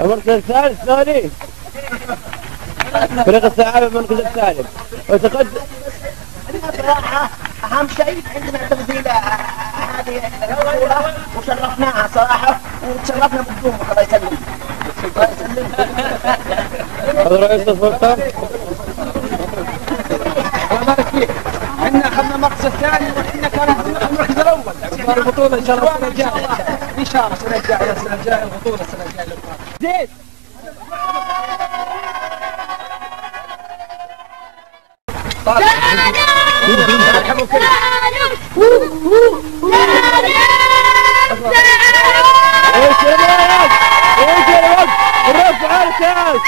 المركز الثالث ثاني فريق السعادة المركز الثالث وتقدم. صراحة أهم شيء عندنا تبذيل هذه البطولة وشرفناها صراحة وتشرفنا بقدومك الله يسلمك. هذا رئيس الفرقة. الله يبارك فيك. احنا اخذنا المركز الثاني واحنا كان المركز الاول. البطولة ان شاء الله السنة الجاية. ان شاء الله السنة الجاية البطولة السنة الجاية. زين. ايش الوقت؟ الرفع الكاس